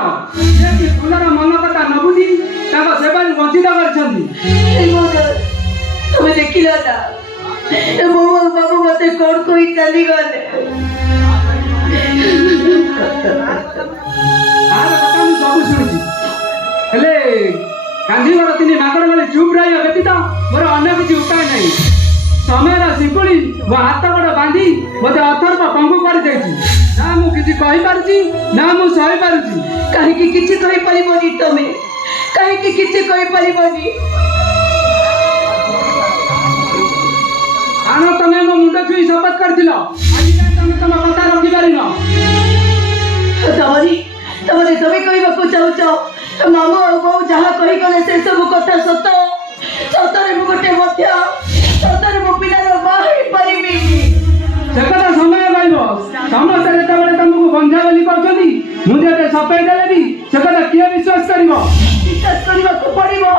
ये कि फुलर मन कथा न बुझी ताको सेवा वंचित करछंती तुम्हें देखिला ना मो बाबू मते कोन कोई चली गले आर कथा मु सब सुनिছি हेले कांधी बड़ तिनी माकड़ वाले चुप रही व्यतीत मोर अन्य किसी उपाय नहीं समय शिकुड़ी मो हाथ गोड़ बांधी मत अथर्व पंगु कर ना मु किसी कहि पारुची ना मु सही पारुची कहीं की किछि कहि परिबोनी तमे कहीं की किछि कहि परिबोनी आनो तमे मो मुंड छुई शपथ करथिलो आज जाय तमे तम कथा रखि पारिनो तमरी तमरे तमे कहबा चाहू छ मामू और बहु जहाँ कही गले से सब कथा सत सतरे मु गोटे मध्य सतरे मो पिलार बाही परिबी से कथा समय पाइबो समस्त जेतबेले तुमको बंधा बोली कहछनी मु जेते सपै देले भी से कथा किए विश्वास करबो विश्वास करबा को पड़िबो